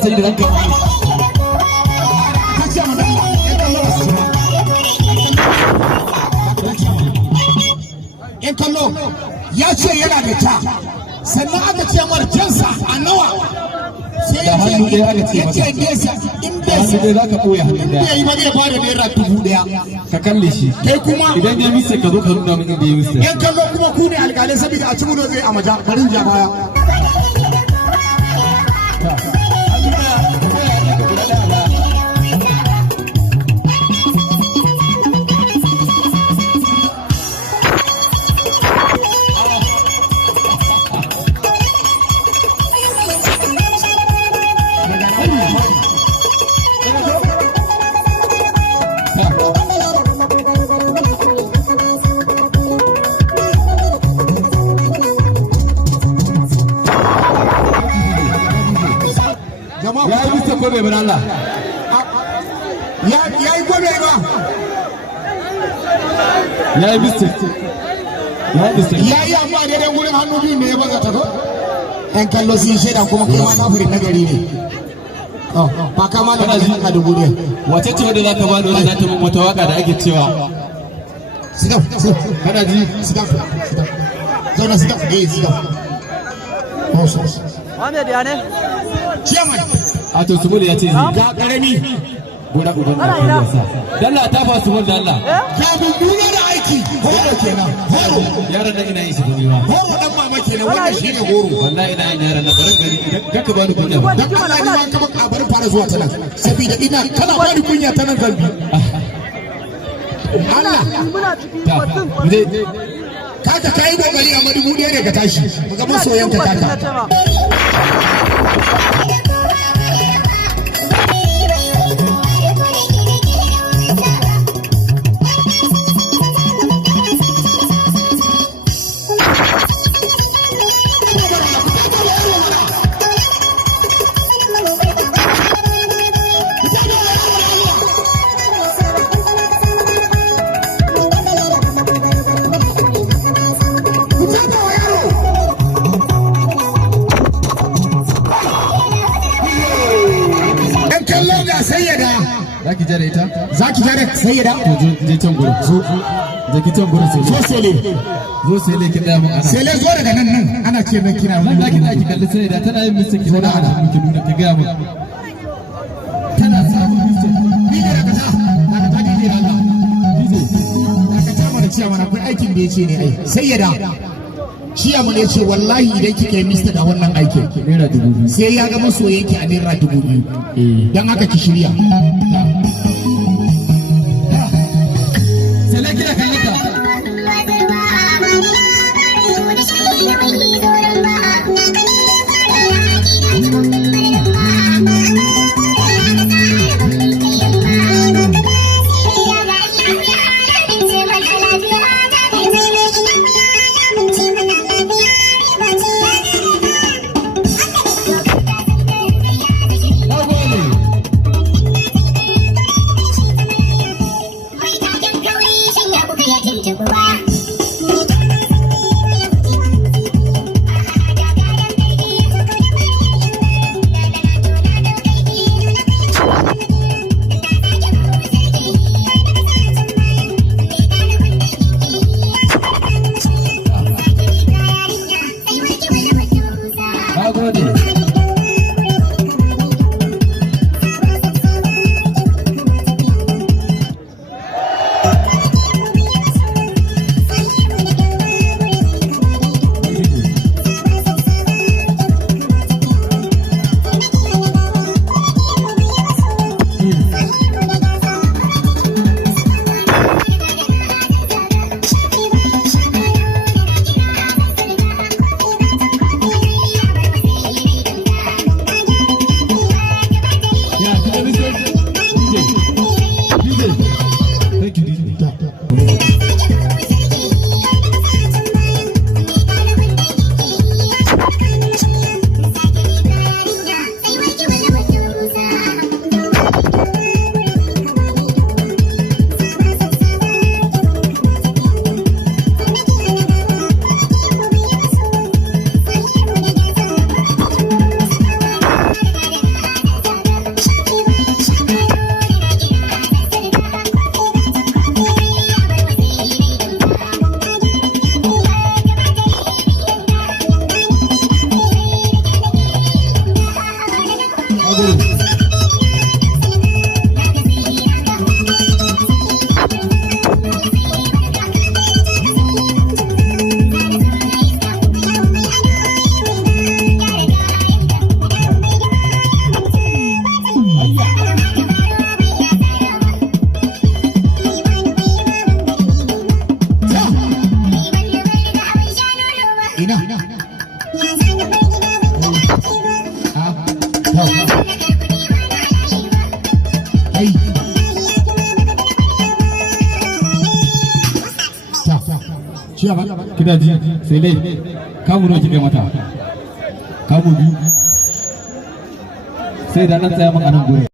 sai da ranka in kallo ya ce yana da ta sannan aka ce marjansa a nawa sai ya ce nesa in bai za ka ɓoye hannun daya yi ba zai fara naira 1000 ka kalle shi kai kuma idan ya misa ka zo ka nuna min inda ya misa yan kallo kuma ku ne alƙalai saboda a cikin zai a maja garin ja baya ya yi mista ko bai bin Allah ya yi gobe ba ya yi mista ya yi amma daidai wurin hannu biyu ne ya baza ta ko yan kallo sun shaida kuma kai ma nafirin na gari ne ba kama da a dubu ne wace ce wadda za ka bani wadda za ta min wata waka da ake cewa kana ji zauna sidaf sidaf Muhammad ya ne? Chairman a to sumul ya ce ga karami gura uban da kai yasa dalla ta fa sumul da Allah ga mummuna da aiki horo kenan horo yaran nan ina yin shi gani ba horo dan mama kenan wannan shine horo wallahi ina yin yaran nan barin gari idan ka bani kunya ba dan Allah ni ma kaman a bari fara zuwa ta nan saboda ina kana bani kunya ta nan zambi Allah Muna cikin ta batun kaka kai kokari a madubu ɗaya ne ka tashi ga masoyan ka taka zaki jare ita zaki jare sayyada to je can gurin zo je ki can gurin sai zo sele zo sele ki da mu ana sele zo daga nan ana ce nan kina nan zaki zaki kalli sayyada tana yin mistake ki da ana miki nuna ki ga mu tana samun mistake ni da daga ta DJ Allah DJ daga ta mana cewa mana akwai aikin da yace ne ai sayyada shi amma ne ce wallahi idan kika yi mista da wannan aikin naira 2000 sai ya ga masoyanki a naira 2000 dan haka ki shirya sai ne kira kallita Kina ji sai dai kamu nawa kika mata kamu biyu sai da nan tsaya maka nan gurin